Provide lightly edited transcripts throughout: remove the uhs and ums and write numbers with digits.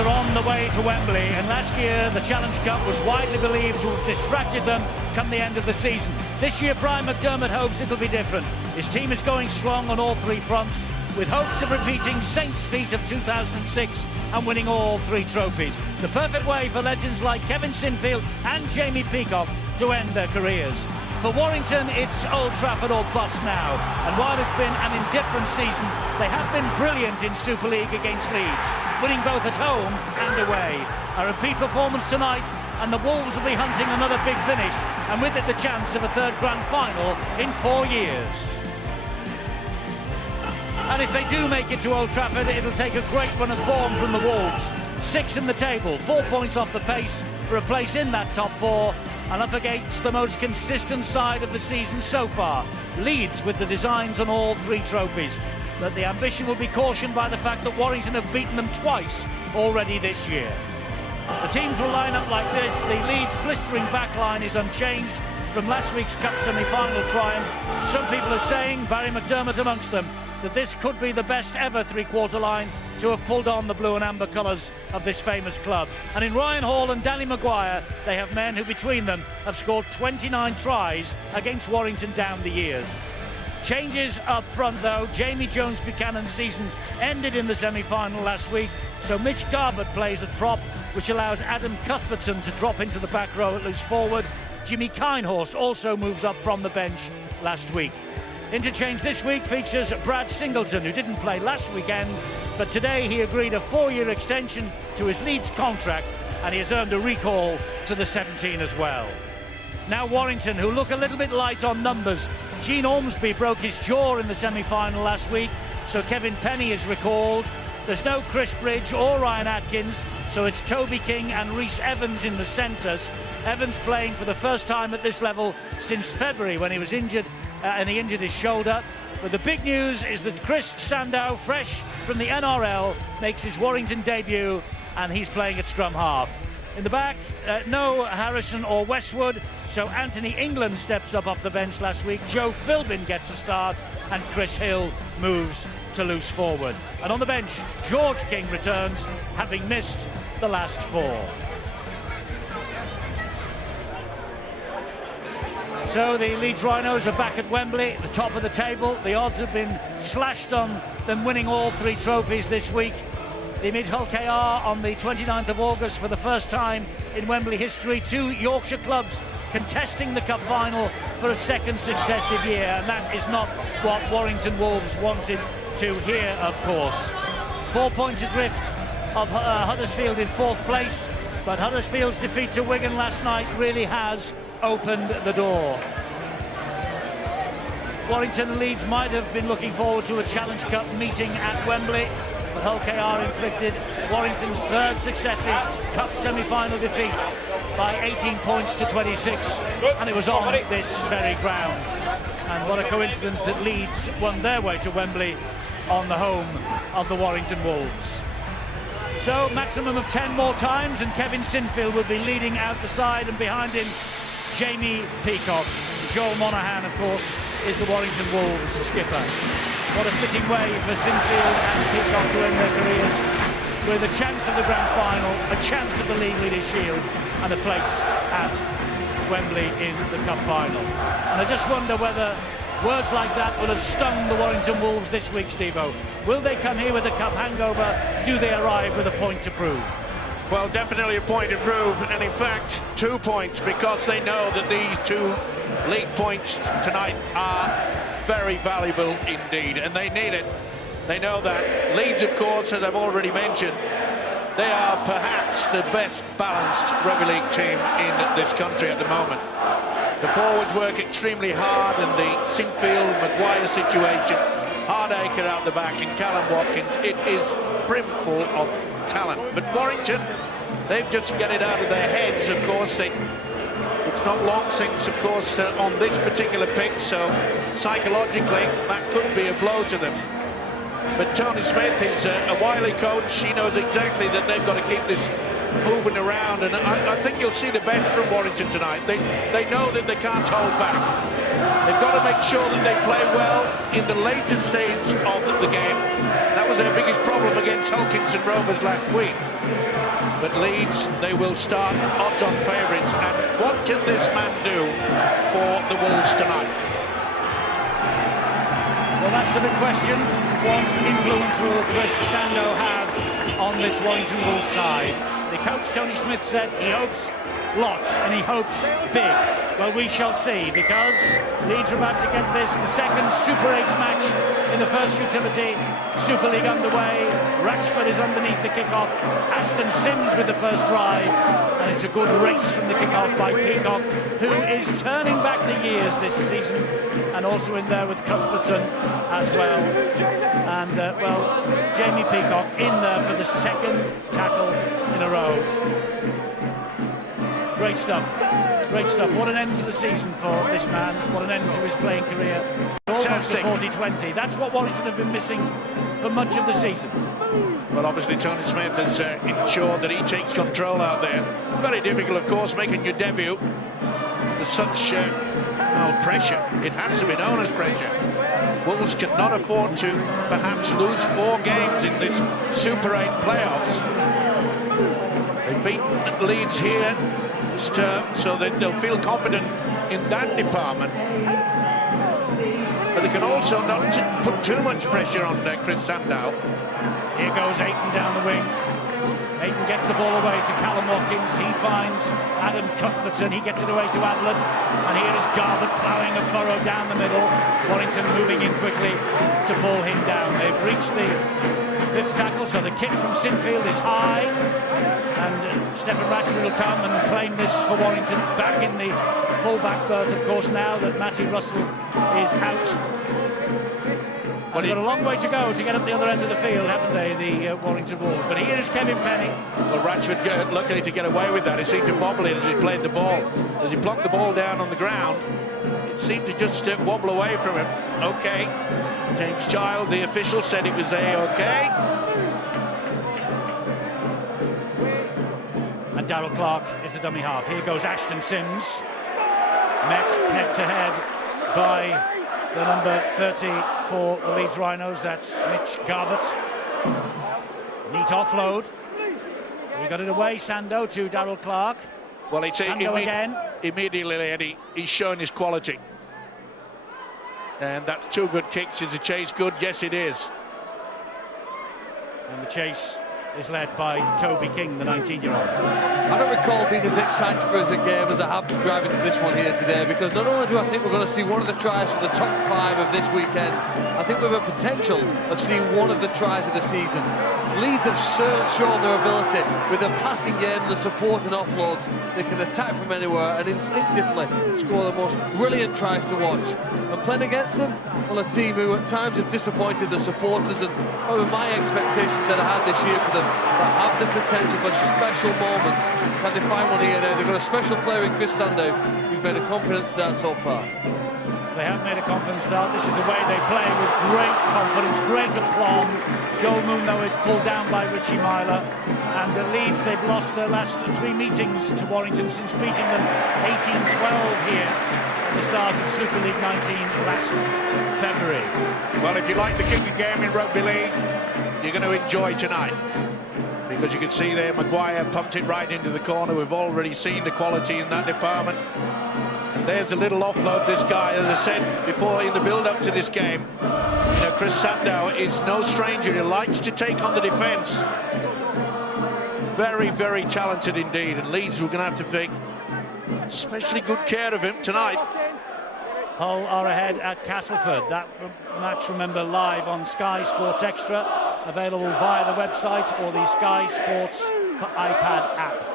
are on the way to Wembley, and last year the Challenge Cup was widely believed to have distracted them come the end of the season. This year Brian McDermott hopes it'll be different. His team is going strong on all three fronts, with hopes of repeating Saints' feat of 2006 and winning all three trophies. The perfect way for legends like Kevin Sinfield and Jamie Peacock to end their careers. For Warrington, it's Old Trafford or bust now, and while it's been an indifferent season, they have been brilliant in Super League against Leeds, winning both at home and away. A repeat performance tonight, and the Wolves will be hunting another big finish, and with it the chance of a third grand final in 4 years. And if they do make it to Old Trafford, it'll take a great run of form from the Wolves. 6 in the table, 4 points off the pace for a place in that top 4, and up against the most consistent side of the season so far, Leeds, with the designs on all three trophies. But the ambition will be cautioned by the fact that Warrington have beaten them twice already this year. The teams will line up like this. The Leeds blistering backline is unchanged from last week's Cup semi-final triumph. Some people are saying, Barry McDermott amongst them, that this could be the best ever three-quarter line to have pulled on the blue and amber colours of this famous club. And in Ryan Hall and Danny Maguire, they have men who between them have scored 29 tries against Warrington down the years. Changes up front though. Jamie Jones-Buchanan's season ended in the semi-final last week, so Mitch Garbutt plays at prop, which allows Adam Cuthbertson to drop into the back row at loose forward. Jimmy Kinehorst also moves up from the bench last week. Interchange this week features Brad Singleton, who didn't play last weekend, but today he agreed a 4-year extension to his Leeds contract, and he has earned a recall to the 17 as well. Now Warrington, who look a little bit light on numbers. Gene Ormsby broke his jaw in the semi-final last week, so Kevin Penny is recalled. There's no Chris Bridge or Ryan Atkins, so it's Toby King and Rhys Evans in the centres. Evans playing for the first time at this level since February when he was injured and he injured his shoulder. But the big news is that Chris Sandow, fresh from the NRL, makes his Warrington debut, and he's playing at scrum half. In the back, no Harrison or Westwood, so Anthony England steps up off the bench last week. Joe Philbin gets a start, and Chris Hill moves to loose forward. And on the bench, George King returns, having missed the last 4. So the Leeds Rhinos are back at Wembley, at the top of the table. The odds have been slashed on them winning all three trophies this week. They meet Hull KR on the 29th of August for the first time in Wembley history. 2 Yorkshire clubs contesting the cup final for a second successive year, and that is not what Warrington Wolves wanted to hear, of course. 4 points adrift of Huddersfield in 4th place, but Huddersfield's defeat to Wigan last night really has opened the door. Warrington and Leeds might have been looking forward to a Challenge Cup meeting at Wembley, but Hull KR inflicted Warrington's 3rd successive Cup semi-final defeat by 18 points to 26, and it was on this very ground. And what a coincidence that Leeds won their way to Wembley on the home of the Warrington Wolves. So maximum of 10 more times, and Kevin Sinfield will be leading out the side, and behind him Jamie Peacock. Joel Monaghan, of course, is the Warrington Wolves skipper. What a fitting way for Sinfield and Peacock to end their careers, with a chance of the grand final, a chance of the League Leaders' Shield, and a place at Wembley in the cup final. And I just wonder whether words like that will have stung the Warrington Wolves this week, Steve-O. Will they come here with a cup hangover? Do they arrive with a point to prove? Well, definitely a point to prove, and in fact 2 points, because they know that these 2 league points tonight are very valuable indeed, and they need it. They know that. Leeds, of course, as I've already mentioned, they are perhaps the best balanced rugby league team in this country at the moment. The forwards work extremely hard, and the Sinfield-Maguire situation, Hardacre out the back and Callum Watkins, it is brimful of talent. But Warrington, they've just got it out of their heads, of course. It's not long since, of course, on this particular pitch, so psychologically that could be a blow to them. But Tony Smith is a wily coach. He knows exactly that they've got to keep this moving around, and I think you'll see the best from Warrington tonight. They know that they can't hold back. They've got to make sure that they play well in the later stage of the game. That was their biggest problem against against Hulkinson Rovers last week. But Leeds, they will start odds-on favourites. And what can this man do for the Wolves tonight? Well, that's the big question. What influence will Chris Sando have on this Warrington Wolves side? The coach, Tony Smith, said he hopes lots and he hopes big. Well, we shall see, because Leeds are about to get the second Super 8 match in the first utility Super League underway. Ratchford is underneath the kickoff. Ashton Sims with the first drive, and it's a good race from the kickoff by Peacock, who is turning back the years this season, and also in there with Cuthbertson as well. And well, Jamie Peacock in there for the second tackle in a row. Great stuff. Great stuff. What an end to the season for this man. What an end to his playing career. Almost a 40-20. That's what Warrington have been missing for much of the season. Well, obviously Tony Smith has ensured that he takes control out there. Very difficult, of course, making your debut. There's such pressure. It has to be known as pressure. Wolves cannot afford to perhaps lose 4 games in this Super 8 playoffs. They've beaten Leeds here this term, so that they'll feel confident in that department. But they can also not put too much pressure on Chris Sandow. Here goes Ayton down the wing. Ayton gets the ball away to Callum Watkins. He finds Adam Cuthbertson. He gets it away to Adlet. And here is Garbutt ploughing a furrow down the middle. Warrington moving in quickly to pull him down. They've reached the 5th tackle, so the kick from Sinfield is high. And Stephen Ratchford will come and claim this for Warrington, back in the full-back berth, of course, now that Matty Russell is out. Well, they've got a long way to go to get up the other end of the field, haven't they, the Warrington Wolves? But here is Kevin Penny. Well, Ratchford, luckily to get away with that, he seemed to bobble it as he played the ball. As he plucked the ball down on the ground, it seemed to just wobble away from him. OK. James Child, the official, said it was A-OK. And Darrell Clark is the dummy half. Here goes Ashton Sims. Met head-to-head by the number 30 for the Leeds Rhinos. That's Mitch Garbutt. Neat offload. He got it away, Sando, to Darrell Clark. Well, it's again. Immediately, Eddie, he's showing his quality. And that's 2 good kicks. Is the chase good? Yes, it is. And the chase is led by Toby King, the 19-year-old. I don't recall being as excited for a game as I have been driving to this one here today, because not only do I think we're going to see one of the tries for the top 5 of this weekend, I think we have a potential of seeing one of the tries of the season. Leeds have shown their ability with the passing game, the support and offloads. They can attack from anywhere and instinctively score the most brilliant tries to watch. And playing against them, well, a team who at times have disappointed the supporters, and probably my expectations that I had this year for them, that have the potential for special moments. Can they find one here now? They've got a special player in Chris Sandow, who's made a confident start so far. They have made a confident start. This is the way they play, with great confidence, great aplomb. Joel Moon, though, is pulled down by Richie Myler. And the Leeds, they've lost their last 3 meetings to Warrington since beating them 18-12 here at the start of Super League 19 last February. Well, if you like the kicking game in rugby league, you're going to enjoy tonight. Because you can see there, Maguire pumped it right into the corner. We've already seen the quality in that department. And there's a little offload. This guy, as I said before, in the build-up to this game, you know, Chris Sandow is no stranger. He likes to take on the defence. Very, very talented indeed. And Leeds, we're going to have to take especially good care of him tonight. Hull are ahead at Castleford. That match, remember, live on Sky Sports Extra, available via the website or the Sky Sports iPad app.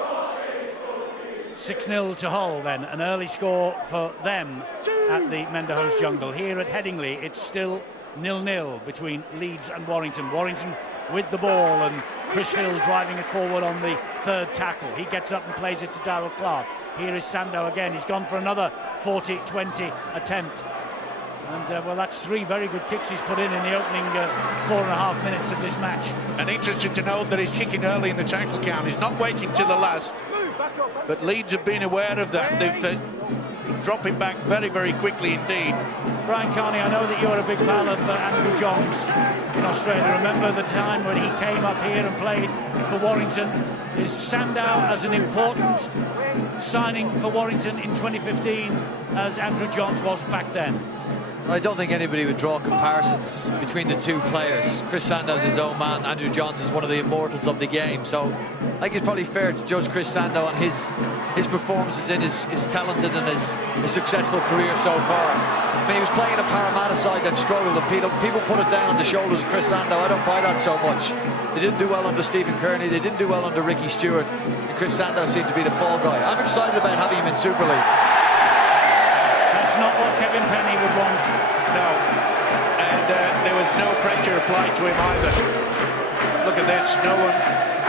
6-0 to Hull then, an early score for them at the Menderhose Jungle. Here at Headingley, it's still 0-0 between Leeds and Warrington. Warrington with the ball, and Chris Hill driving it forward on the 3rd tackle. He gets up and plays it to Darrell Clark. Here is Sando again. He's gone for another 40-20 attempt. And, well, that's 3 very good kicks he's put in the opening 4.5 minutes of this match. And interesting to note that he's kicking early in the tackle count. He's not waiting till the last. But Leeds have been aware of that. They've dropping back very, very quickly indeed. Brian Carney, I know that you're a big fan of Andrew Johns. in Australia. Remember the time when he came up here and played for Warrington? Is Sandow as an important signing for Warrington in 2015 as Andrew Johns was back then? I don't think anybody would draw comparisons between the two players. Chris Sandow's his own man. Andrew Johns is one of the immortals of the game. So I think it's probably fair to judge Chris Sandow on his performances in his talented and his successful career so far. I mean, he was playing a Parramatta side that struggled, and people put it down on the shoulders of Chris Sandow. I don't buy that so much. They didn't do well under Stephen Kearney. They didn't do well under Ricky Stewart. And Chris Sandow seemed to be the fall guy. I'm excited about having him in Super League. That's not what Kevin Penny would want. No, and there was no pressure applied to him either. Look at this, no one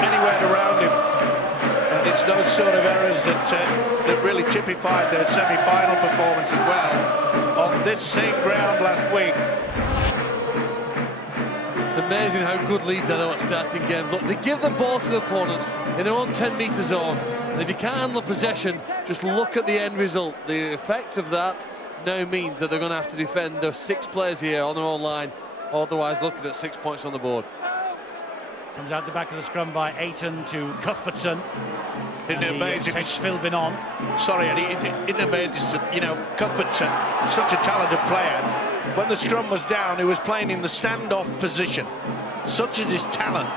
anywhere around him. And it's those sort of errors that really typified their semi-final performance as well on this same ground last week. It's amazing how good Leeds are though at starting games. Look, they give the ball to the opponents in their own 10-metre zone. And if you can't handle possession, just look at the end result. The effect of that now means that they're going to have to defend their 6 players here on their own line, otherwise looking at 6 points on the board. Comes out the back of the scrum by Ayton to Cuthbertson. Isn't it amazing? Takes Philbin on. Sorry, Eddie, isn't it amazing? You know, Cuthbertson, such a talented player. When the scrum was down, he was playing in the standoff position. Such is his talent.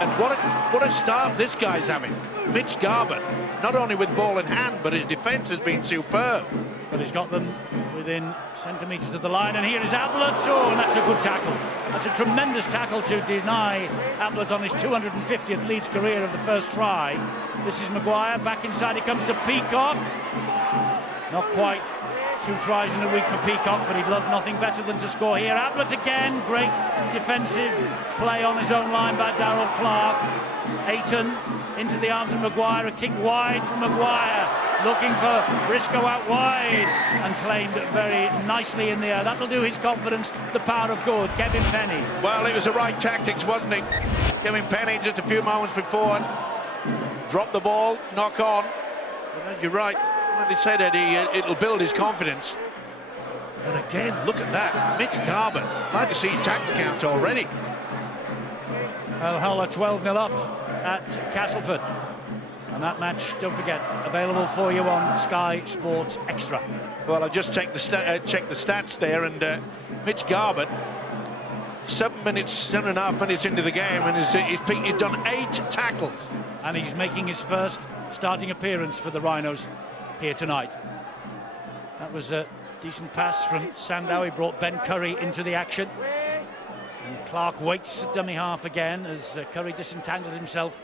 And what a start this guy's having. Mitch Garbutt, not only with ball in hand, but his defence has been superb. But he's got them within centimetres of the line, and here is Ablett. Oh, and that's a good tackle. That's a tremendous tackle to deny Ablett on his 250th Leeds career of the first try. This is Maguire, back inside, it comes to Peacock. Not quite 2 tries in a week for Peacock, but he'd love nothing better than to score here. Ablett again, great defensive play on his own line by Darrell Clark. Ayton into the arms of Maguire, a kick wide from Maguire, looking for Briscoe out wide, and claimed very nicely in the air. That'll do his confidence, the power of good. Kevin Penny. Well, it was the right tactics, wasn't it? Kevin Penny, just a few moments before, dropped the ball, knock on. But you're right, like you said, Eddie, it'll build his confidence. And again, look at that, Mitch Garbutt. Glad to see his tackle count already. Well, Hull are 12-0 up at Castleford. And that match, don't forget, available for you on Sky Sports Extra. Well, I've just checked the stats there, and Mitch Garbutt, 7.5 minutes into the game, and he's done 8 tackles. And he's making his first starting appearance for the Rhinos here tonight. That was a decent pass from Sandow. He brought Ben Curry into the action. And Clark waits at dummy half again as Curry disentangles himself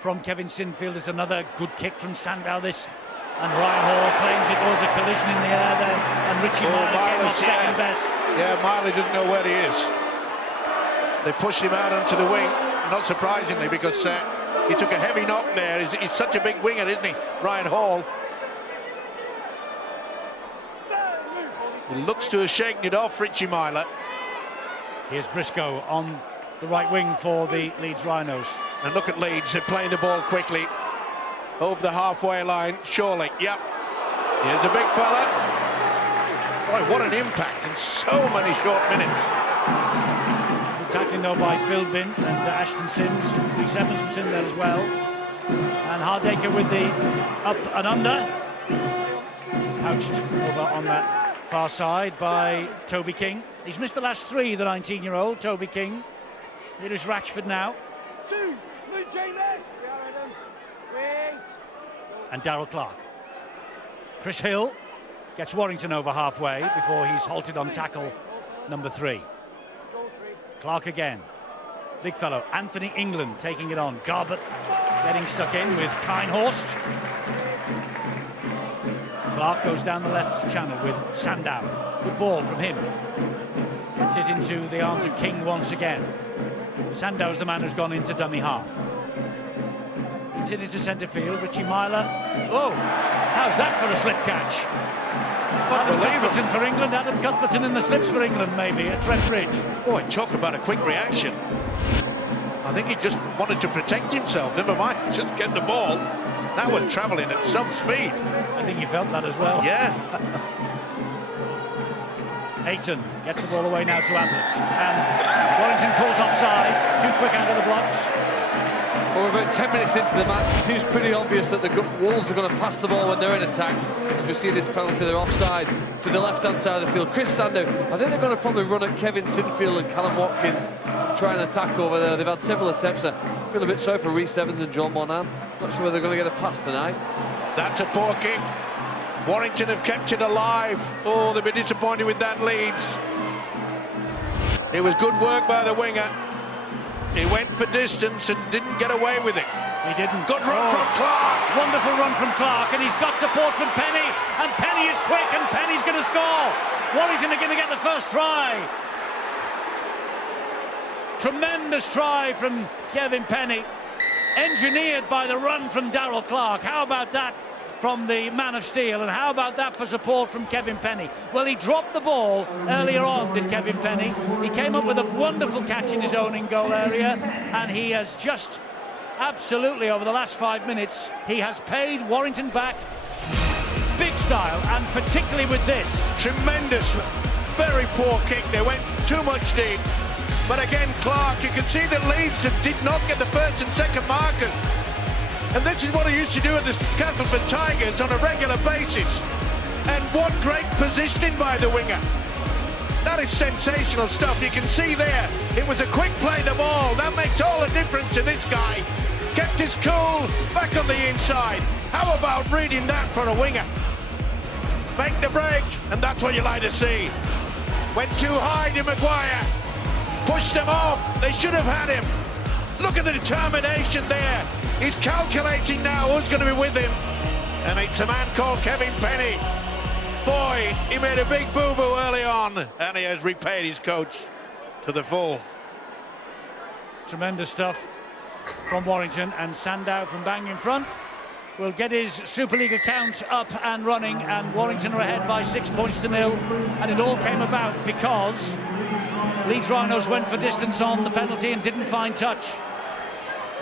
from Kevin Sinfield. It's another good kick from Sandow, this. And Ryan Hall claims it was a collision in the air there. And Richie Miley came off second best. Yeah, Miley doesn't know where he is. They pushed him out onto the wing, not surprisingly, because he took a heavy knock there. He's such a big winger, isn't he, Ryan Hall? He looks to have shaken it off, Richie Myler. Here's Briscoe on the right wing for the Leeds Rhinos. And look at Leeds, they're playing the ball quickly. Over the halfway line, surely, yep. Here's a big fella. Boy, what an impact in so many short minutes. Good tackling though by Philbin and Ashton Sims. Reece Evans was in there as well. And Hardaker with the up and under. Pouched over on that far side by Toby King. He's missed the last 3, the 19-year-old, Toby King. Here is Ratchford now. And Darrell Clark. Chris Hill gets Warrington over halfway before he's halted on tackle number 3. Clark again. Big fellow. Anthony England taking it on. Garbutt getting stuck in with Kinehorst. Clark goes down the left channel with Sandow. Good ball from him. Gets it into the arms of King once again. Sandow's the man who's gone into dummy half. It's it into centre field. Richie Myler. Oh, how's that for a slip catch? Adam Cuthbertson for England. Adam Cuthbertson in the slips for England, maybe, at Trent Bridge. Boy, talk about a quick reaction. I think he just wanted to protect himself. Never mind, just get the ball. That was travelling at some speed. I think he felt that as well. Yeah. Ayton gets the ball away now to Ablett, and Warrington pulls offside, too quick out of the blocks. Well, we're about 10 minutes into the match. It seems pretty obvious that the Wolves are going to pass the ball when they're in attack. As we see this penalty, they're offside to the left-hand side of the field. Chris Sandow, I think they're going to probably run at Kevin Sinfield and Callum Watkins, try and attack over there. They've had several attempts. I feel a bit sorry for Rhys Evans and John Monan. Not sure whether they're going to get a pass tonight. That's a poor kick. Warrington have kept it alive. Oh, they'll be disappointed with that, Leeds. It was good work by the winger. He went for distance and didn't get away with it. He didn't. Good run from Clark. Wonderful run from Clark, and he's got support from Penny, and Penny is quick, and Penny's going to score. Warrington are going to get the first try. Tremendous try from Kevin Penny, engineered by the run from Darrell Clark. How about that from the man of steel, and how about that for support from Kevin Penny? Well, he dropped the ball earlier on, did Kevin Penny. He came up with a wonderful catch in his own in-goal area, and he has just absolutely, over the last 5 minutes, he has paid Warrington back big style, and particularly with this. Tremendous, very poor kick. They went too much deep. But again, Clark, you can see that Leeds did not get the first and second markers. And this is what he used to do at the Castleford Tigers on a regular basis. And what great positioning by the winger. That is sensational stuff. You can see there, it was a quick play the ball. That makes all the difference to this guy. Kept his cool, back on the inside. How about reading that for a winger? Make the break, and that's what you like to see. Went too high to Maguire. Pushed them off. They should have had him. Look at the determination there. He's calculating now who's going to be with him. And it's a man called Kevin Penny. Boy, he made a big boo-boo early on, and he has repaid his coach to the full. Tremendous stuff from Warrington, and Sandow from bang in front will get his Super League account up and running, and Warrington are ahead by 6 points to 0, and it all came about because Leeds Rhinos went for distance on the penalty and didn't find touch.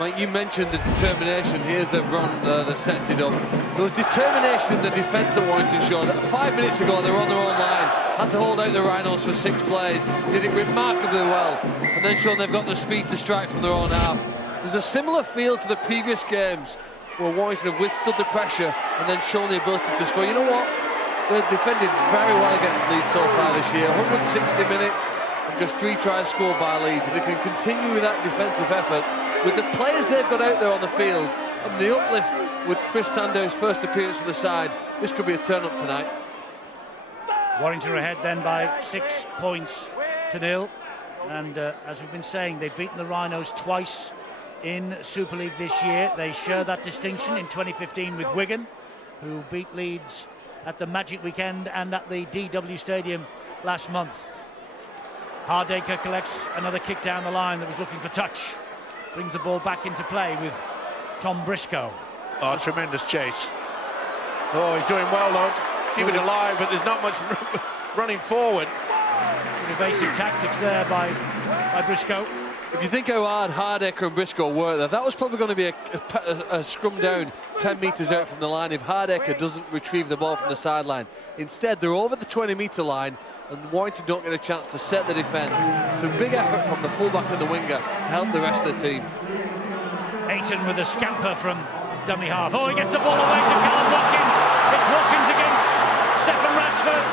Mike, you mentioned the determination. Here's the run that sets it up. There was determination in the defence that Warrington showed. 5 minutes ago, they were on their own line, had to hold out the Rhinos for 6 plays, did it remarkably well, and then shown they've got the speed to strike from their own half. There's a similar feel to the previous games where Warrington have withstood the pressure and then shown the ability to score. You know what? They've defended very well against Leeds so far this year. 160 minutes and just 3 tries scored by Leeds. If they can continue with that defensive effort, with the players they've got out there on the field, and the uplift with Chris Sandow's first appearance for the side, this could be a turn-up tonight. Warrington are ahead then by 6 points to 0. And as we've been saying, they've beaten the Rhinos twice in Super League this year. They share that distinction in 2015 with Wigan, who beat Leeds at the Magic Weekend and at the DW Stadium last month. Hardaker collects another kick down the line that was looking for touch. Brings the ball back into play with Tom Briscoe. Oh, tremendous chase. Oh, he's doing well, though. Keep it alive, but there's not much running forward. Evasive tactics there by Briscoe. If you think how hard Hardaker and Briscoe were there, that was probably going to be a scrum down 10 metres out from the line if Hardaker doesn't retrieve the ball from the sideline. Instead, they're over the 20-metre line, and Warrington don't get a chance to set the defence. So big effort from the fullback and the winger to help the rest of the team. Ayton with a scamper from dummy half. Oh, he gets the ball away to Callum Watkins. It's Watkins against Stefan Ratchford.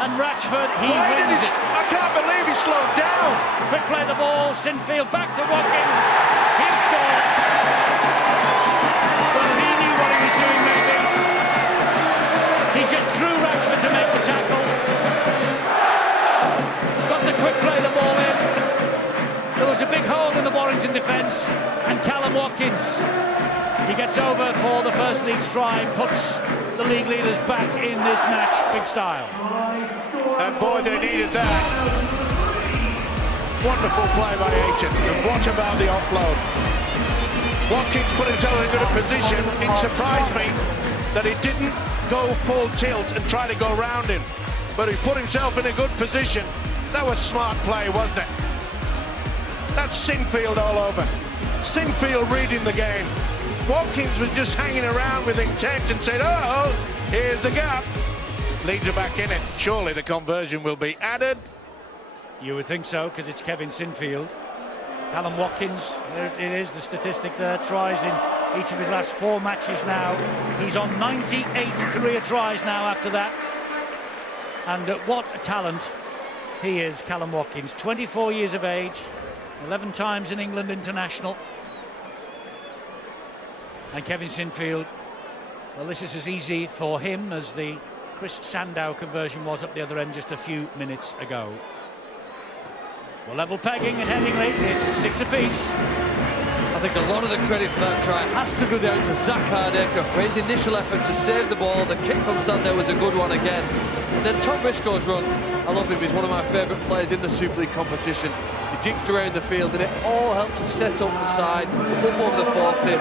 And Ratchford, I can't believe he slowed down. Quick play the ball, Sinfield back to Watkins. He'll score. Well, he knew what he was doing, maybe. He just threw Ratchford to make the tackle. Got the quick play the ball in. There was a big hole in the Warrington defence, and Callum Watkins, he gets over for the first league stride, puts the league leaders back in this match, big style. And boy, they needed that. Wonderful play by Ayton. And what about the offload? Watkins put himself in a good position. It surprised me that he didn't go full tilt and try to go round him. But he put himself in a good position. That was smart play, wasn't it? That's Sinfield all over. Sinfield reading the game. Watkins was just hanging around with intent and said, oh, here's the gap. Leeds are back in it. Surely the conversion will be added. You would think so, because it's Kevin Sinfield. Callum Watkins, there it is, the statistic there, tries in each of his last 4 matches now. He's on 98 career tries now after that. And what a talent he is, Callum Watkins. 24 years of age, 11 times in England international. And Kevin Sinfield, well, this is as easy for him as the Chris Sandow conversion was up the other end just a few minutes ago. Well, level pegging and Headingley, it's 6 apiece. I think a lot of the credit for that try has to go down to Zach Hardaker for his initial effort to save the ball. The kick from Sandow was a good one again. And then Tom Briscoe's run, I love him, he's one of my favourite players in the Super League competition. He jigs around the field and it all helped to set up the side, up over the 40.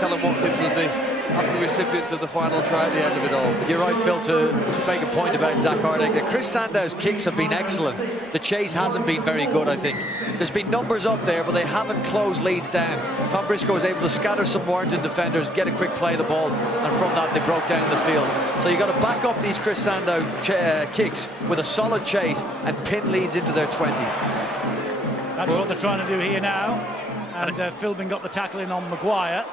Callum Watkins was the happy recipients of the final try at the end of it all. You're right, Phil, to make a point about Zach Hardaker. Chris Sandow's kicks have been excellent. The chase hasn't been very good, I think. There's been numbers up there, but they haven't closed Leeds down. Tom Briscoe was able to scatter some Warrington defenders, get a quick play of the ball, and from that they broke down the field. So you've got to back up these Chris Sandow kicks with a solid chase and pin Leeds into their 20. That's what they're trying to do here now. And Philbin got the tackle in on Maguire.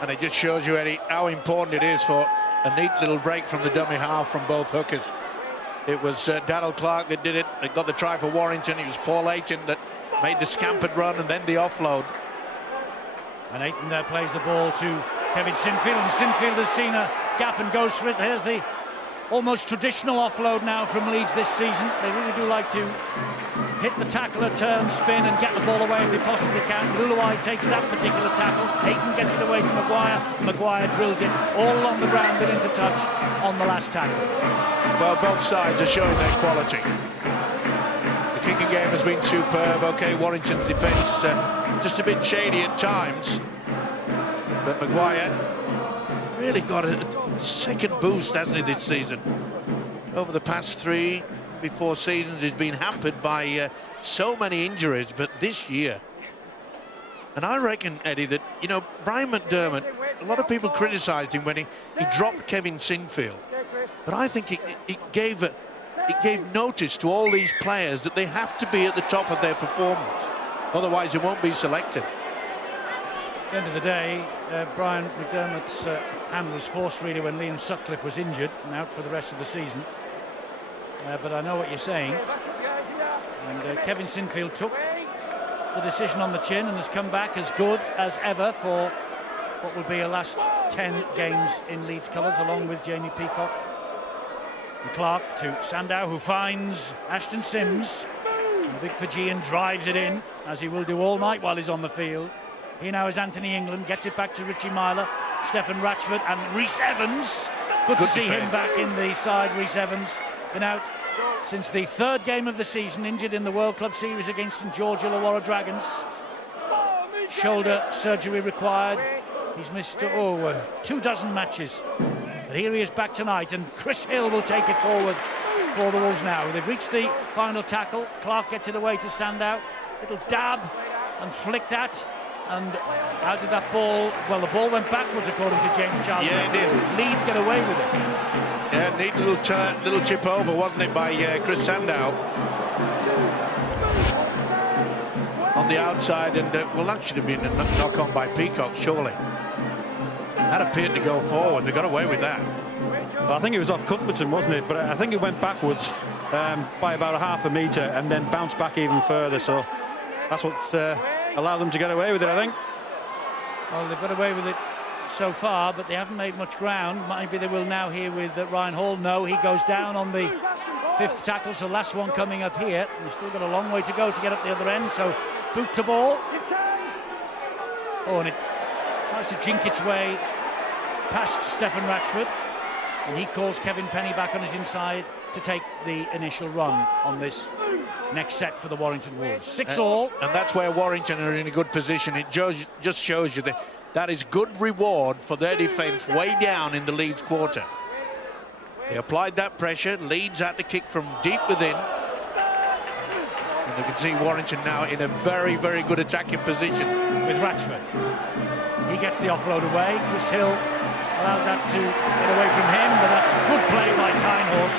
And it just shows you, Eddie, how important it is for a neat little break from the dummy half from both hookers. It was Daryl Clark that did it. They got the try for Warrington. It was Paul Aiton that made the scampered run and then the offload. And Aiton there plays the ball to Kevin Sinfield. And Sinfield has seen a gap and goes for it. There's the almost traditional offload now from Leeds this season. They really do like to hit the tackler, turn, spin and get the ball away if they possibly can. Luluai takes that particular tackle. Aiton gets it away to Maguire. Maguire drills it all along the ground but into touch on the last tackle. Well, both sides are showing their quality. The kicking game has been superb. OK, Warrington's defence just a bit shady at times. But Maguire really got a second boost, hasn't he, this season? Over the past 3-4 seasons, he's been hampered by so many injuries, but this year, and I reckon, Eddie, that, you know, Brian McDermott, a lot of people criticised him when he dropped Kevin Sinfield, but I think it gave notice to all these players that they have to be at the top of their performance, otherwise they won't be selected. At the end of the day, Brian McDermott's hand was forced really when Liam Sutcliffe was injured and out for the rest of the season. But I know what you're saying. And Kevin Sinfield took the decision on the chin and has come back as good as ever for what will be a last 10 games in Leeds colours, along with Jamie Peacock. And Clark to Sandow, who finds Ashton Sims. And the big Fijian drives it in, as he will do all night while he's on the field. Here now is Anthony England, gets it back to Richie Myler, Stephen Ratchford and Rhys Evans. Good to see him back in the side. Rhys Evans been out since the 3rd game of the season, injured in the World Club Series against St George Illawarra Dragons. Shoulder surgery required. He's missed 24 matches. But here he is back tonight, and Chris Hill will take it forward for the Wolves now. They've reached the final tackle. Clark gets it away to Sandow. Little dab and flicked at. And how did that ball? Well, the ball went backwards according to James Charles. Yeah, it did. Leeds get away with it. Yeah, neat little chip over, wasn't it, by Chris Sandow on the outside, and well, that should have been a knock on by Peacock, surely. That appeared to go forward. They got away with that. Well, I think it was off Cuthbertson, wasn't it? But I think it went backwards by about a half a metre and then bounced back even further. So that's what allowed them to get away with it, I think. Well, they've got away with it so far, but they haven't made much ground. Maybe they will now here with Ryan Hall. No, he goes down on the 5th tackle, so last one coming up here. We've still got a long way to go to get up the other end, so boot to ball. Oh, and it tries to jink its way past Stephen Ratchford, and he calls Kevin Penny back on his inside to take the initial run on this next set for the Warrington Wolves. 6-all. And that's where Warrington are in a good position. It just shows you that is good reward for their defence way down in the Leeds quarter. They applied that pressure. Leeds had to kick from deep within. And you can see Warrington now in a very, very good attacking position. With Ratchford. He gets the offload away. Chris Hill allowed that to get away from him, but that's good play by Kinehorst.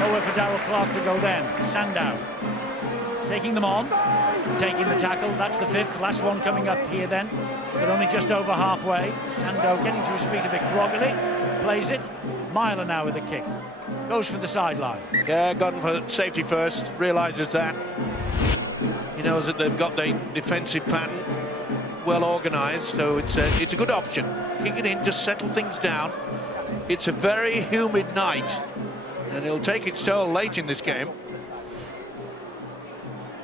Nowhere for Darrell Clark to go then. Sandow taking them on, taking the tackle. That's the fifth, last one coming up here then, but only just over halfway. Sandow getting to his feet a bit groggily, plays it. Myler now with the kick, goes for the sideline. Yeah, gone for safety first, realises that. He knows that they've got the defensive pattern well organised, so it's a good option. Kick it in, just settle things down. It's a very humid night, and it'll take its toll late in this game.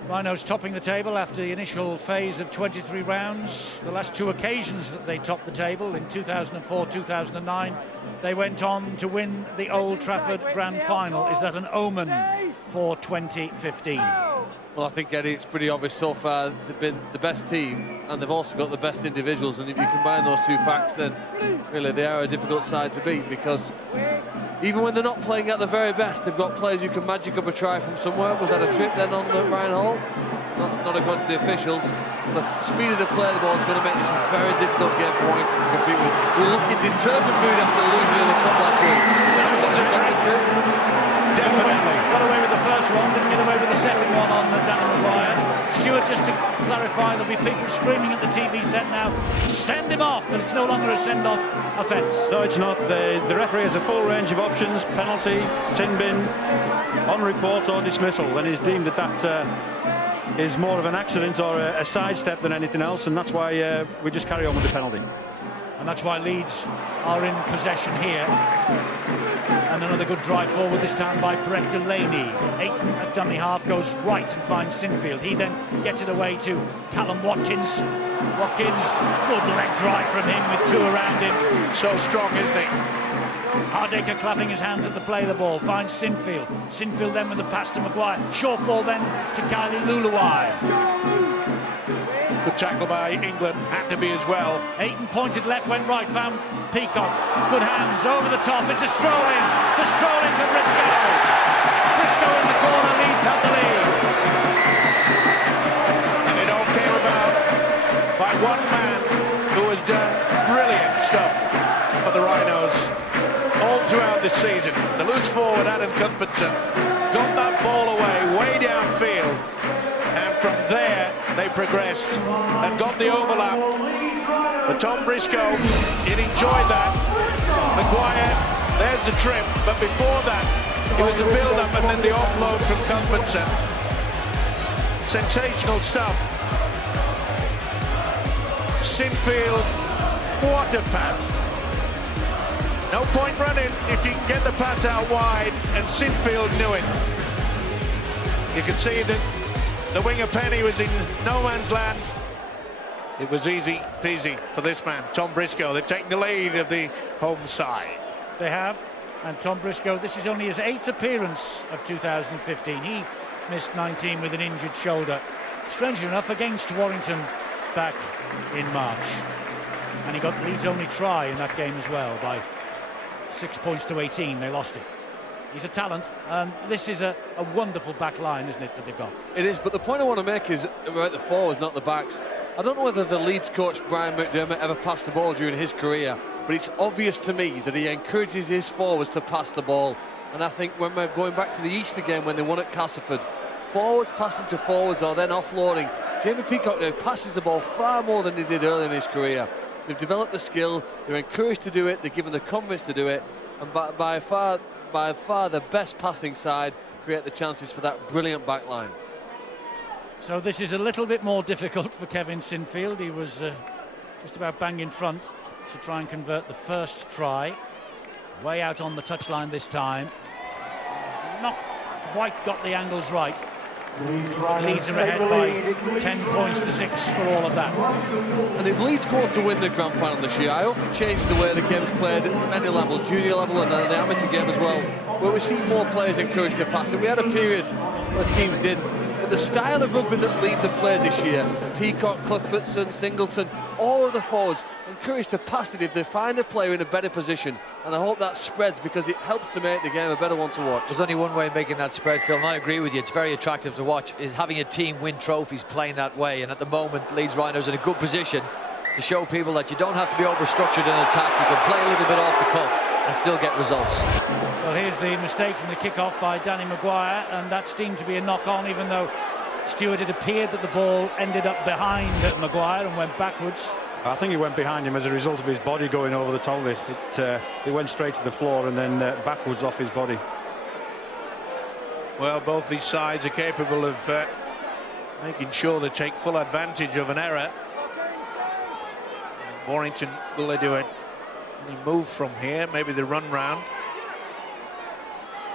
Rhinos topping the table after the initial phase of 23 rounds. The last two occasions that they topped the table, in 2004, 2009, they went on to win the Old Trafford Grand Final. Is that an omen for 2015? Well, I think, Eddie, it's pretty obvious so far. They've been the best team, and they've also got the best individuals. And if you combine those two facts, then really they are a difficult side to beat, because even when they're not playing at the very best, they've got players who can magic up a try from somewhere. Was that a trip then on Ryan Hall? Not according to the officials. The speed of the play of the ball is going to make this a very difficult game for Warrington to compete with. We're looking determined mood after losing in the cup last week. Definitely. Got away with the first one, didn't get away with the second one on Danny Maguire. Stewart, just to clarify, there'll be people screaming at the TV set now, send him off, but it's no longer a send-off offence. No, it's not. The referee has a full range of options: penalty, sin bin, on report or dismissal, and he's deemed that is more of an accident or a sidestep than anything else, and that's why we just carry on with the penalty. And that's why Leeds are in possession here. And another good drive forward, this time by Brett Delaney. Ayton at dummy half goes right and finds Sinfield. He then gets it away to Callum Watkins. Watkins, good leg drive from him with two around him. So strong, isn't he? Hardaker clapping his hands at the play of the ball, finds Sinfield. Sinfield then with the pass to Maguire. Short ball then to Kylie Luluai. Good tackle by England, had to be as well. Ayton pointed left, went right, found Peacock. Good hands, over the top, it's a throw-in. It's a throw-in for Briscoe. Briscoe in the corner, Leeds have the lead. And it all came about by one man who has done brilliant stuff for the Rhinos all throughout this season. The loose forward, Adam Cuthbertson, got that ball away, way downfield. And from there, they progressed and got the overlap. But Tom Briscoe, he'd enjoyed that. Maguire, there's the trip. But before that, it was a build-up and then the offload from Cuthbertson. Sensational stuff. Sinfield, what a pass. No point running if you can get the pass out wide, and Sinfield knew it. You can see that the winger Penny was in no man's land. It was easy peasy for this man, Tom Briscoe. They've taken the lead of the home side. They have, and Tom Briscoe, this is only his 8th appearance of 2015. He missed 19 with an injured shoulder. Strangely enough, against Warrington back in March. And he got Leeds' only try in that game as well, by 6 points to 18. They lost it. He's a talent, and this is a wonderful back line, isn't it, that they've got? It is, but the point I want to make is about the forwards, not the backs. I don't know whether the Leeds coach, Brian McDermott, ever passed the ball during his career, but it's obvious to me that he encourages his forwards to pass the ball. And I think when we're going back to the Easter game when they won at Castleford, forwards passing to forwards or then offloading. Jamie Peacock now passes the ball far more than he did earlier in his career. They've developed the skill, they're encouraged to do it, they're given the confidence to do it, and by far the best passing side create the chances for that brilliant back line. So this is a little bit more difficult for Kevin Sinfield. He was just about bang in front to try and convert the first try. Way out on the touchline this time. He's not quite got the angles right. Leeds are ahead by 10 points to 6 for all of that. And if Leeds go on to win the grand final this year, I hope it changes the way the game's played at many levels, junior level and the amateur game as well, where we see more players encouraged to pass it. We had a period where teams did, but the style of rugby that Leeds have played this year, Peacock, Cuthbertson, Singleton, all of the forwards encouraged to pass it if they find a player in a better position, and I hope that spreads because it helps to make the game a better one to watch. There's only one way of making that spread, Phil, and I agree with you. It's very attractive to watch, is having a team win trophies playing that way, and at the moment Leeds Rhinos in a good position to show people that you don't have to be overstructured in attack. You can play a little bit off the cuff and still get results. Well, here's the mistake from the kick-off by Danny Maguire, and that's deemed to be a knock-on, even though Stewart, it appeared that the ball ended up behind Maguire and went backwards. I think he went behind him as a result of his body going over the top of it. It went straight to the floor and then backwards off his body. Well, both these sides are capable of making sure they take full advantage of an error. Warrington, will they do it? Any move from here? Maybe the run round.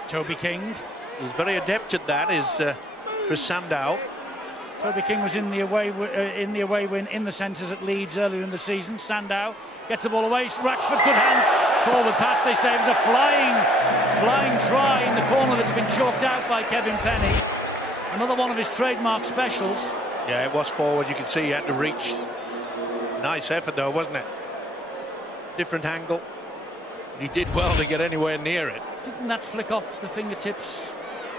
Toby King. He's very adept at that, is Chris Sandow. Toby King was in the away win in the centres at Leeds earlier in the season. Sandow gets the ball away. Ratchford, good hands. Forward pass, they say. It was a flying try in the corner that's been chalked out by Kevin Penny. Another one of his trademark specials. Yeah, it was forward. You could see he had to reach. Nice effort, though, wasn't it? Different angle. He did well to get anywhere near it. Didn't that flick off the fingertips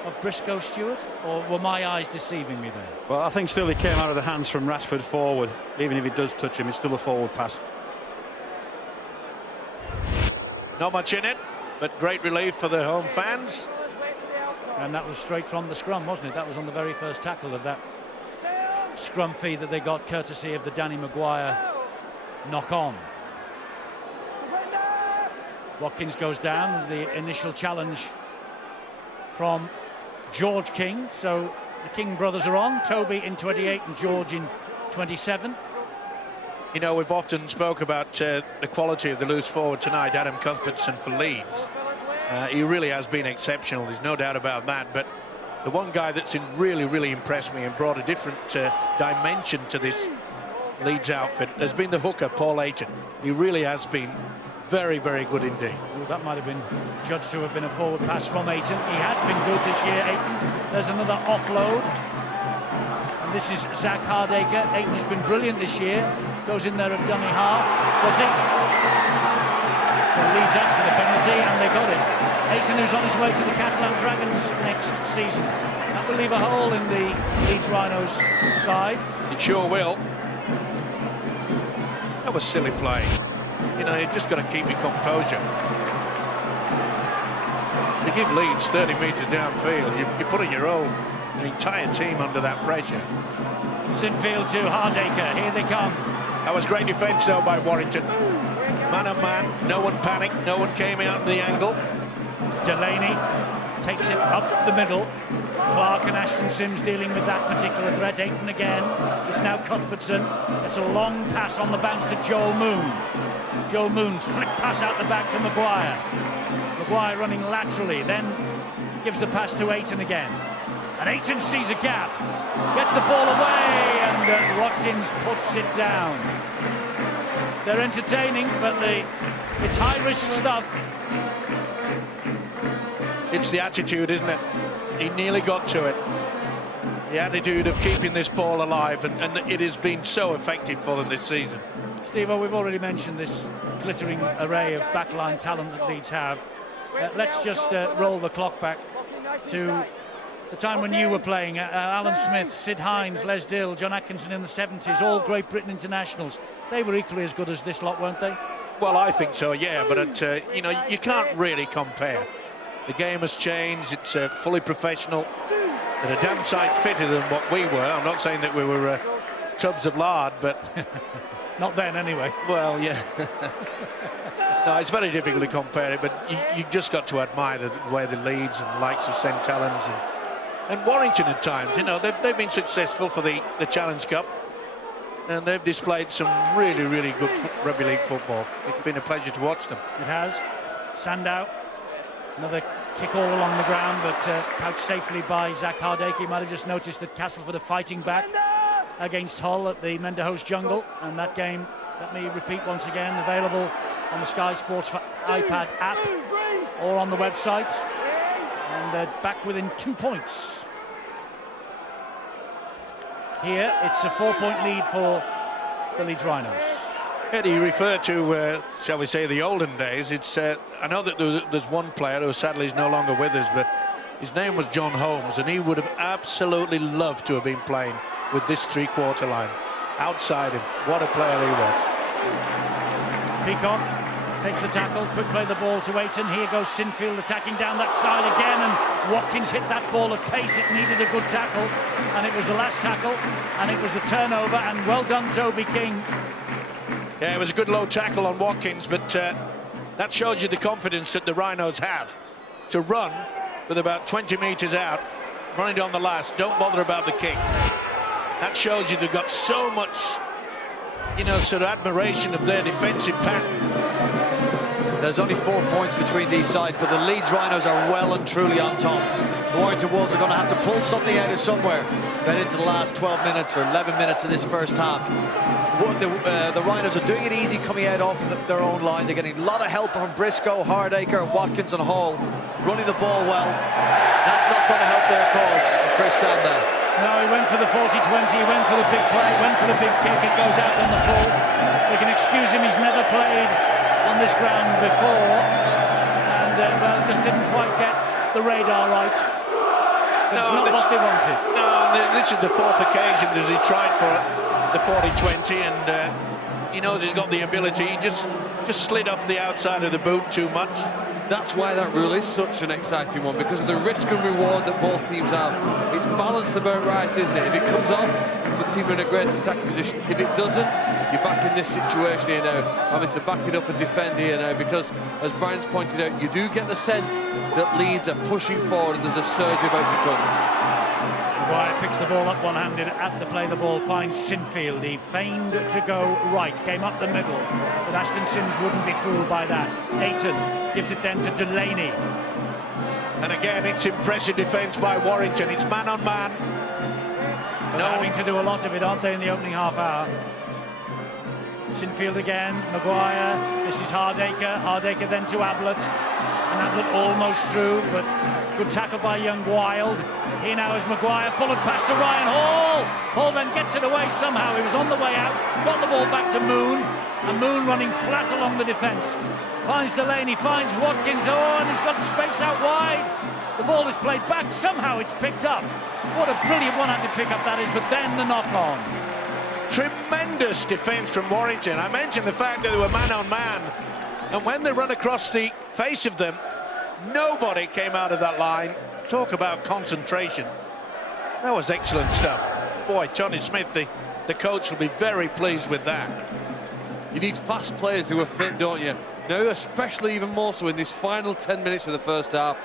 of Briscoe Stewart, or were my eyes deceiving me there? Well, I think still he came out of the hands from Rashford forward. Even if he does touch him, it's still a forward pass. Not much in it, but great relief for the home fans. And that was straight from the scrum, wasn't it? That was on the very first tackle of that scrum feed that they got courtesy of the Danny Maguire knock-on. Watkins goes down, the initial challenge from George King. So the King brothers are on, Toby in 28 and George in 27. You know, we've often spoke about the quality of the loose forward tonight, Adam Cuthbertson for Leeds. He really has been exceptional, there's no doubt about that, but the one guy that's really impressed me and brought a different dimension to this Leeds outfit has been the hooker, Paul Ayton. He really has been very good indeed. Well, that might have been judged to have been a forward pass from Ayton. He has been good this year, Ayton. There's another offload. And this is Zach Hardacre. Ayton has been brilliant this year. Goes in there at dummy half. Does it? Well, Leeds asked for the penalty and they got it. Ayton, who's on his way to the Catalan Dragons next season. That will leave a hole in the Leeds Rhinos side. It sure will. That was silly play. You know, you just got to keep your composure. To give Leeds 30 metres downfield, you're putting your entire team under that pressure. Sinfield to Hardacre. Here they come. That was great defence, though, by Warrington. Man on man, no one panicked, no one came out in the angle. Delaney takes it up the middle. Clark and Ashton Sims dealing with that particular threat. Ayton again. It's now Cuthbertson. It's a long pass on the bounce to Joel Moon. Joel Moon flick pass out the back to Maguire. Maguire running laterally, then gives the pass to Ayton again. And Ayton sees a gap, gets the ball away, and Watkins puts it down. They're entertaining, but it's high-risk stuff. It's the attitude, isn't it? He nearly got to it. The attitude of keeping this ball alive, and it has been so effective for them this season. Steve-o, we've already mentioned this glittering array of backline talent that Leeds have. Let's just roll the clock back to the time when you were playing. Alan Smith, Sid Hines, Les Dill, John Atkinson in the 70s, all Great Britain internationals. They were equally as good as this lot, weren't they? Well, I think so, yeah, but you know, you can't really compare. The game has changed, it's fully professional, and a damn sight fitter than what we were. I'm not saying that we were tubs of lard, but... Not then, anyway. Well, yeah. No, it's very difficult to compare it, but you just got to admire the way the Leeds and the likes of St Helens and Warrington at times. You know, they've been successful for the Challenge Cup, and they've displayed some really good rugby league football. It's been a pleasure to watch them. It has. Sandow, another kick all along the ground, but pouched safely by Zach Hardacre. You might have just noticed that Castleford are fighting back against Hull at the Menderhouse Jungle, and that game, let me repeat once again, available on the Sky Sports iPad app or on the website, and they're back within 2 points. here. It's a 4-point lead for the Leeds Rhinos. Eddie referred to, shall we say, the olden days. It's I know that there's one player who sadly is no longer with us, but his name was John Holmes, and he would have absolutely loved to have been playing with this three-quarter line outside him. What a player he was. Peacock takes the tackle, quick play the ball to Ayton. Here goes Sinfield attacking down that side again, and Watkins hit that ball at pace. It needed a good tackle, and it was the last tackle, and it was the turnover, and well done, Toby King. Yeah, it was a good low tackle on Watkins, but that shows you the confidence that the Rhinos have to run with about 20 metres out, running on the last. Don't bother about the kick. That shows you they've got so much, you know, sort of admiration of their defensive pattern. There's only 4 points between these sides, but the Leeds Rhinos are well and truly on top. The Warrington Wolves are going to have to pull something out of somewhere then into the last 12 minutes or 11 minutes of this first half. The Rhinos are doing it easy coming out off their own line. They're getting a lot of help from Briscoe, Hardacre, Watkins and Hall, running the ball well. That's not going to help their cause, Chris Sandow. No, he went for the 40-20, he went for the big play, went for the big kick. It goes out on the full. We can excuse him, he's never played on this ground before, and well, just didn't quite get the radar right. That's not what they wanted. No, this is the fourth occasion that he tried for the 40-20, and he knows he's got the ability. He just slid off the outside of the boot too much. That's why that rule is such an exciting one, because of the risk and reward that both teams have. It's balanced about right, isn't it? If it comes off, the team are in a great attacking position. If it doesn't, you're back in this situation here now, having to back it up and defend here now, because, as Brian's pointed out, you do get the sense that Leeds are pushing forward and there's a surge about to come. Maguire picks the ball up one-handed at the play. The ball finds Sinfield. He feigned to go right, came up the middle, but Ashton Sims wouldn't be fooled by that. Ayton gives it then to Delaney. And again, it's impressive defence by Warrington. It's man on man. They're having to do a lot of it, aren't they, in the opening half hour? Sinfield again, Maguire. This is Hardacre. Hardacre then to Ablett. And Ablett almost through, but good tackle by young Wild. Here now is Maguire, pulling past to Ryan Hall. Hall then gets it away somehow. He was on the way out, got the ball back to Moon, and Moon running flat along the defence. Finds Delaney, finds Watkins, and he's got space out wide. The ball is played back, somehow it's picked up. What a brilliant one-handed pick-up that is, but then the knock-on. Tremendous defence from Warrington. I mentioned the fact that they were man on man, and when they run across the face of them, nobody came out of that line. Talk about concentration. That was excellent stuff. Boy, Tony Smith, the coach, will be very pleased with that. You need fast players who are fit, don't you? Now, especially even more so in this final 10 minutes of the first half.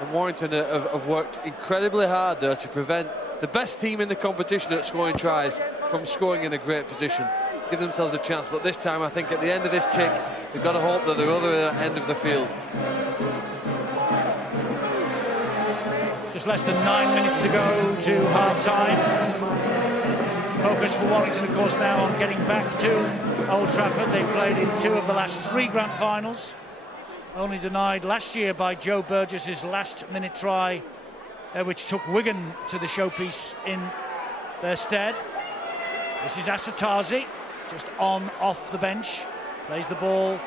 And Warrington have worked incredibly hard there to prevent the best team in the competition at scoring tries from scoring in a great position. Give themselves a chance, but this time I think at the end of this kick, they've got to hope that they're at the other end of the field. Just less than 9 minutes to go to half-time. Focus for Warrington, of course, now on getting back to Old Trafford. They played in 2 of the last 3 grand finals. Only denied last year by Joe Burgess's last-minute try, which took Wigan to the showpiece in their stead. This is Asatazi, just on off the bench. Plays the ball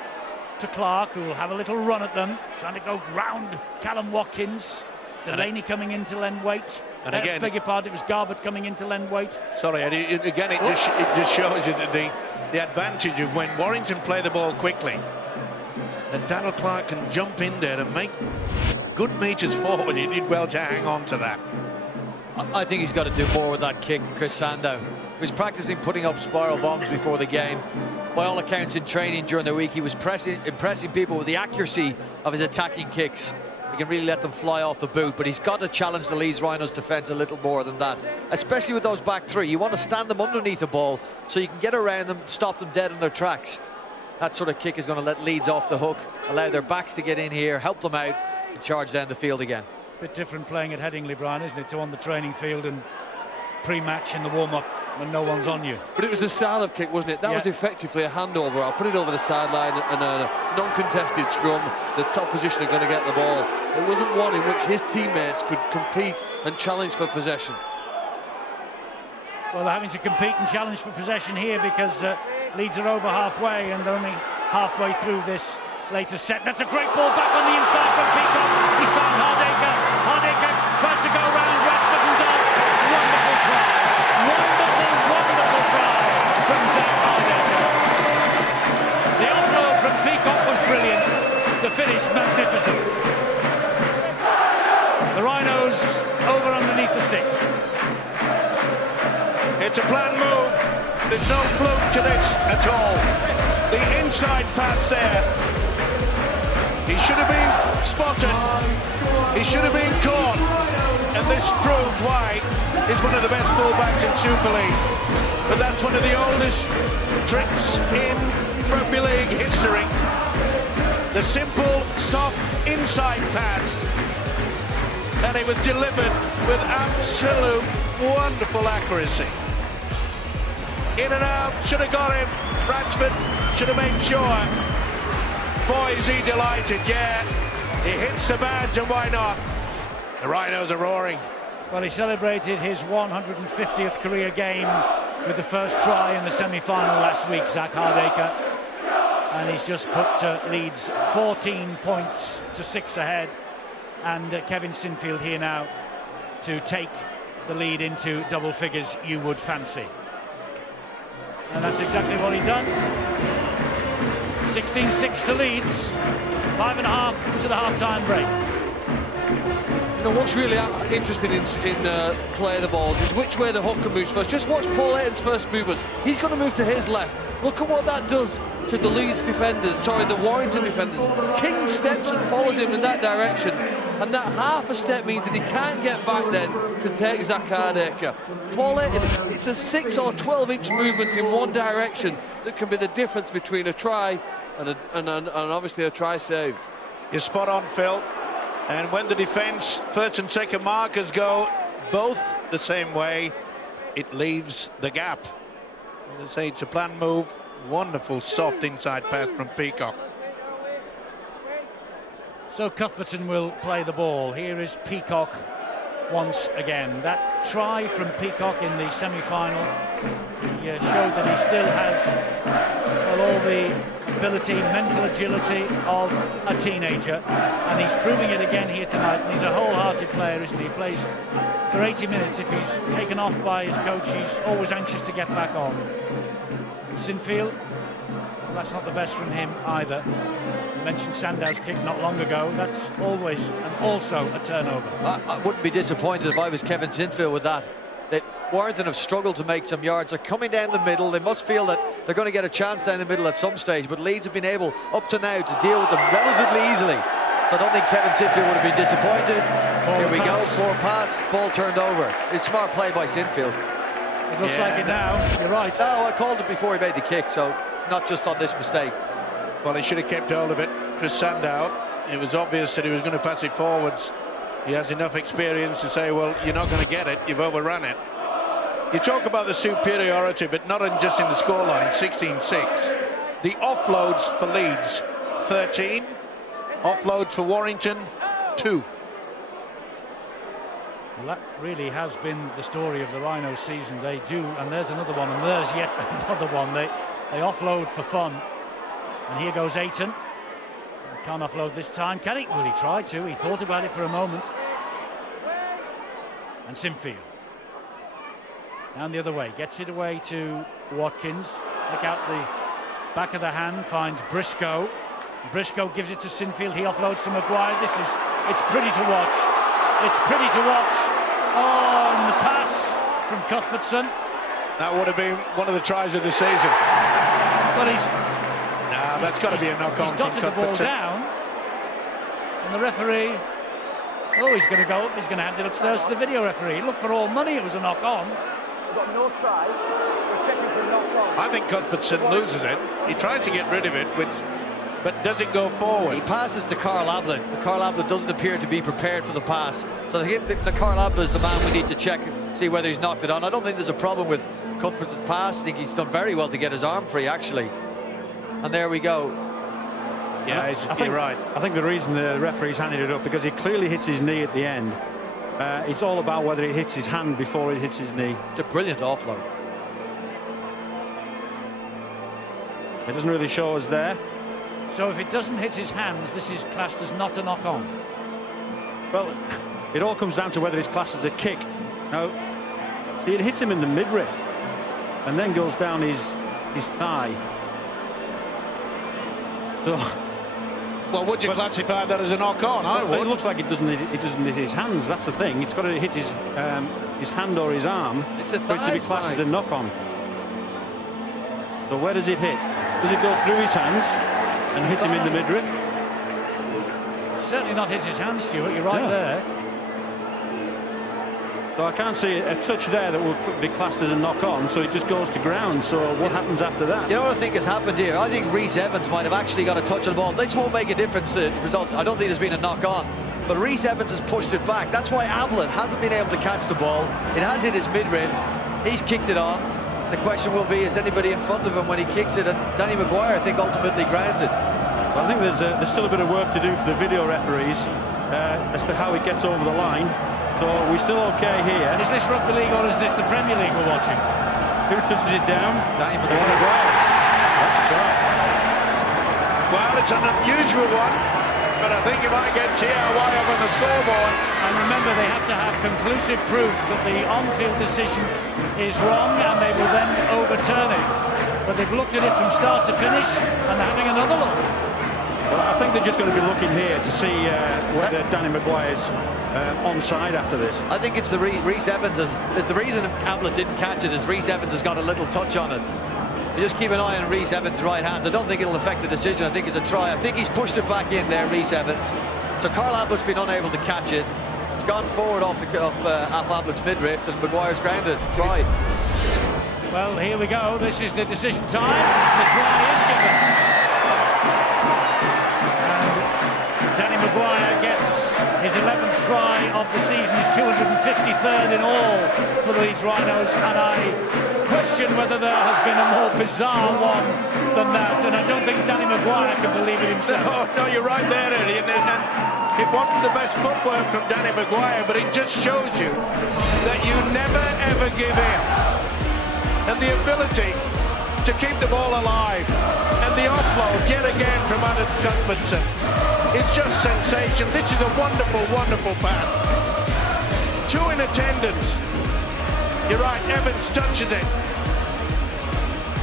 to Clark, who will have a little run at them, trying to go round Callum Watkins. Delaney coming in to lend weight. And again, beg your pardon, it was Garbutt coming in to lend weight. Sorry, Eddie. Again, it just shows you that the advantage of when Warrington play the ball quickly, and Daniel Clark can jump in there and make good metres forward. He did well to hang on to that. I think he's got to do more with that kick, Chris Sandow. He was practicing putting up spiral bombs before the game. By all accounts, in training during the week, he was impressing people with the accuracy of his attacking kicks. He can really let them fly off the boot, but he's got to challenge the Leeds Rhinos defence a little more than that, especially with those back 3. You want to stand them underneath the ball so you can get around them, stop them dead in their tracks. That sort of kick is going to let Leeds off the hook, allow their backs to get in here, help them out, and charge down the field again. Bit different playing at Headingley, Brian, isn't it, to on the training field and pre-match in the warm-up when no one's on you. But it was the style of kick, wasn't it? That was effectively a handover. I'll put it over the sideline and a non-contested scrum. The top position are going to get the ball. It wasn't one in which his teammates could compete and challenge for possession. Well, they're having to compete and challenge for possession here because Leeds are over halfway and they're only halfway through this latest set. That's a great ball back on the inside from Peacock. He's found Hardacre. Hardacre tries to go round Ratchford and does. Wonderful try. Wonderful try from Zach Hardacre. The offload from Peacock was brilliant. The finish magnificent. The Rhinos over underneath the sticks. It's a planned move. There's no fluke to this at all. The inside pass there. He should have been spotted. He should have been caught. And this proves why he's one of the best fullbacks in Super League. But that's one of the oldest tricks in Rugby League history. The simple, soft inside pass. And it was delivered with absolute wonderful accuracy. In and out, should have got him. Ratchford should have made sure. Boy, is he delighted, yeah. He hits the badge, and why not? The Rhinos are roaring. Well, he celebrated his 150th career game with the first try in the semi-final last week, Zach Hardacre. And he's just put Leeds 14 points to 6 ahead. And Kevin Sinfield here now to take the lead into double figures you would fancy. And that's exactly what he's done. 16-6 to Leeds, 5.5 to the half-time break. You know, what's really interesting in play the balls is which way the hooker moves first. Just watch Paul Ayton's first movements. He's going to move to his left. Look at what that does to the Leeds defenders, sorry, the Warrington defenders. King steps and follows him in that direction. And that half a step means that he can't get back then to take Zach Hardacre. Paul Ayton, it's a 6 or 12-inch movement in one direction that can be the difference between a try and obviously a try saved. You're spot on, Phil. And when the defence, first and second markers go both the same way, it leaves the gap. As I say, it's a planned move. Wonderful soft inside pass from Peacock. So Cuthbertson will play the ball. Here is Peacock once again. That try from Peacock in the semi-final showed that he still has all the ability, mental agility of a teenager, and he's proving it again here tonight. And he's a wholehearted player, isn't he? He plays for 80 minutes. If he's taken off by his coach, he's always anxious to get back on. Sinfield, well, that's not the best from him either. You mentioned Sandow's kick not long ago. That's always and also a turnover. I wouldn't be disappointed if I was Kevin Sinfield with that. That Warrington have struggled to make some yards. They're coming down the middle. They must feel that they're going to get a chance down the middle at some stage, but Leeds have been able up to now to deal with them relatively easily. So I don't think Kevin Sinfield would have been disappointed. Here we go, poor pass, ball turned over. It's smart play by Sinfield. It looks like it now. You're right. No, I called it before he made the kick, so not just on this mistake. Well, he should have kept hold of it. Chris Sandow, it was obvious that he was going to pass it forwards. He has enough experience to say, well, you're not going to get it, you've overrun it. You talk about the superiority, but not just in the scoreline, 16-6. The offloads for Leeds, 13. Offloads for Warrington, 2. Well, that really has been the story of the Rhinos season. They do, and there's another one, and there's yet another one. They offload for fun. And here goes Ayton. He can't offload this time, can he? Well, he tried to. He thought about it for a moment. And Sinfield. Down the other way. Gets it away to Watkins. Take out the back of the hand. Finds Briscoe. Briscoe gives it to Sinfield. He offloads to Maguire. It's pretty to watch. It's pretty to watch. Oh, and the pass from Cuthbertson. That would have been one of the tries of the season. But that's got to be a knock-on from Cuthbertson. He's dotted the ball down. And the referee, he's going to go up. He's going to hand it upstairs to the video referee. Look, for all money, it was a knock-on. We've got no try. We're checking for a knock-on. I think Cuthbertson loses it. He tries to get rid of it, but doesn't go forward. He passes to Carl Ablin. Carl Ablin doesn't appear to be prepared for the pass. So I think the Carl Ablin is the man we need to check, see whether he's knocked it on. I don't think there's a problem with Cuthbertson's pass. I think he's done very well to get his arm free, actually. And there we go. Yeah, you're right. I think the reason the referee's handed it up, because he clearly hits his knee at the end. It's all about whether it hits his hand before it hits his knee. It's a brilliant offload. It doesn't really show us there. So if it doesn't hit his hands, this is classed as not a knock-on. Well, it all comes down to whether it's classed as a kick. Now, see, it hits him in the midriff and then goes down his thigh. So, Well, would you classify that as a knock-on? I would. it looks like it doesn't hit his hands. That's the thing. It's got to hit his hand or his arm It's the for it to be thighs, classed as Mike. a knock-on. So where does it hit? Does it go through his hands and hit him in the midriff? Certainly not hit his hands, Stuart. You're right Yeah. there. So I can't see a touch there that will be classed as a knock-on, so it just goes to ground. So what happens after that? You know what I think has happened here? I think Rhys Evans might have actually got a touch on the ball. This won't make a difference to the result. I don't think there's been a knock-on. But Rhys Evans has pushed it back. That's why Ablett hasn't been able to catch the ball. It has hit his midriff. He's kicked it on. The question will be, is anybody in front of him when he kicks it? And Danny Maguire, I think, ultimately grounds it. I think there's still a bit of work to do for the video referees as to how it gets over the line. So we're still okay here. Is this Rugby League or is this the Premier League we're watching? Who touches it down? Danny Danny Maguire. Maguire. That's a try. Well, it's an unusual one, but I think you might get TRY up on the scoreboard. And remember, they have to have conclusive proof that the on-field decision is wrong and they will then overturn it. But they've looked at it from start to finish and they're having another look. Well, I think they're just going to be looking here to see whether Danny Maguire's onside after this. I think it's the Rhys Evans. The reason Ablett didn't catch it is Rhys Evans has got a little touch on it. You just keep an eye on Rhys Evans' right hand. I don't think it'll affect the decision. I think it's a try. I think he's pushed it back in there, Rhys Evans. So Carl Ablett's been unable to catch it. It's gone forward off Ablett's midriff, and Maguire's grounded. Try. Well, here we go. This is the decision time. The try is given. And Danny Maguire gets his 11th try of the season, his 253rd in all for the Leeds Rhinos, and I question whether there has been a more bizarre one than that, and I don't think Danny Maguire can believe it himself. No, you're right there, Eddie. And it wasn't the best footwork from Danny Maguire, but it just shows you that you never ever give in. And the ability to keep the ball alive, and the offload yet again from Adam Cuthbertson. It's just sensation. This is a wonderful, wonderful pass. 2 in attendance. You're right, Evans touches it.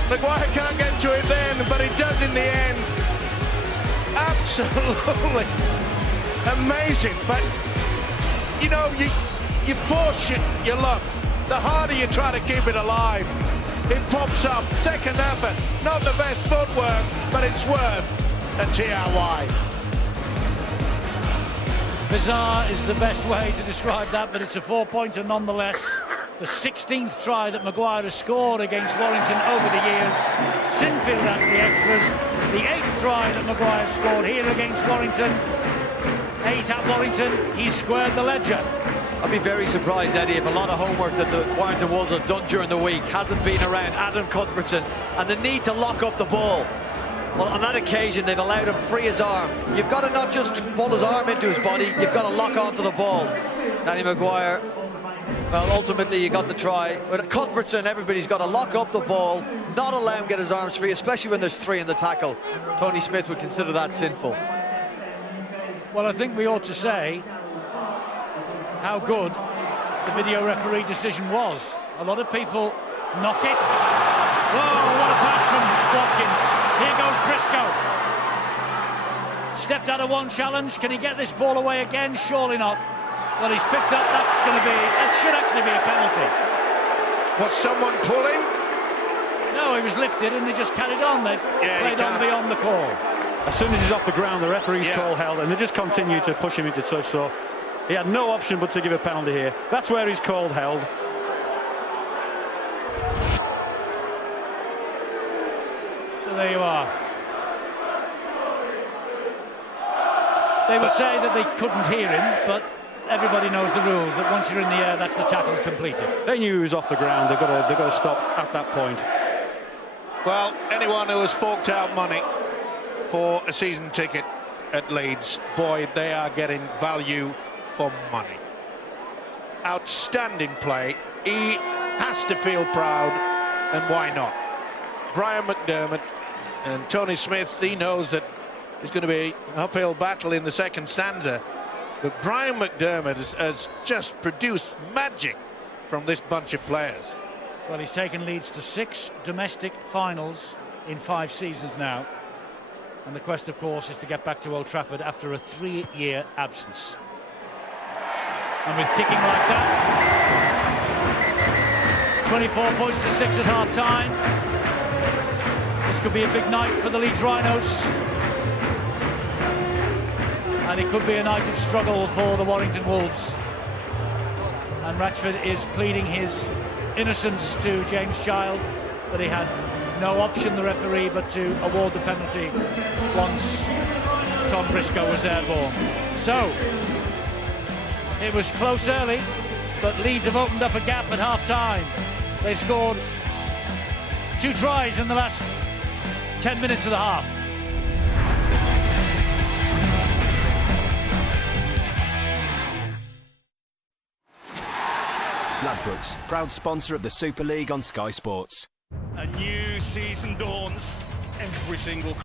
Maguire can't get to it then, but he does in the end. Absolutely amazing. But, you know, you force your luck. The harder you try to keep it alive, it pops up. Second effort, not the best footwork, but it's worth a TRY. Bizarre is the best way to describe that, but it's a 4-pointer nonetheless. The 16th try that Maguire has scored against Warrington over the years. Sinfield at the extras. The 8th try that Maguire scored here against Warrington. 8 at Warrington. He squared the ledger. I'd be very surprised, Eddie, if a lot of homework that the Warrington Wolves have done during the week hasn't been around Adam Cuthbertson and the need to lock up the ball. Well, on that occasion, they've allowed him free his arm. You've got to not just pull his arm into his body, you've got to lock onto the ball. Danny Maguire, well, ultimately, you got the try. But Cuthbertson, everybody's got to lock up the ball, not allow him get his arms free, especially when there's 3 in the tackle. Tony Smith would consider that sinful. Well, I think we ought to say how good the video referee decision was. A lot of people knock it. Whoa, what a pass from Watkins. Here goes Briscoe. Stepped out of one challenge. Can he get this ball away again? Surely not. Well, he's picked up. That should actually be a penalty. Was someone pulling? No, he was lifted and they just carried on. They played on beyond the call. As soon as he's off the ground, the referee's call held, and they just continue to push him into touch. So he had no option but to give a penalty here. That's where he's called held. So there you are. They would say that they couldn't hear him, but everybody knows the rules, that once you're in the air, that's the tackle completed. They knew he was off the ground. They've got to stop at that point. Well, anyone who has forked out money for a season ticket at Leeds, boy, they are getting value for money. outstanding play. He has to feel proud, and why not? Brian McDermott and Tony Smith, he knows that it's going to be an uphill battle in the second stanza, but Brian McDermott has just produced magic from this bunch of players. Well, he's taken Leeds to 6 domestic finals in 5 seasons now, and the quest, of course, is to get back to Old Trafford after a 3-year absence. And with kicking like that, 24 points to 6 at half-time. This could be a big night for the Leeds Rhinos, and it could be a night of struggle for the Warrington Wolves. And Ratchford is pleading his innocence to James Child, but he had no option, the referee, but to award the penalty once Tom Briscoe was airborne. So it was close early, but Leeds have opened up a gap at half-time. They've scored 2 tries in the last 10 minutes of the half. Ladbrokes, proud sponsor of the Super League on Sky Sports. A new season dawns every single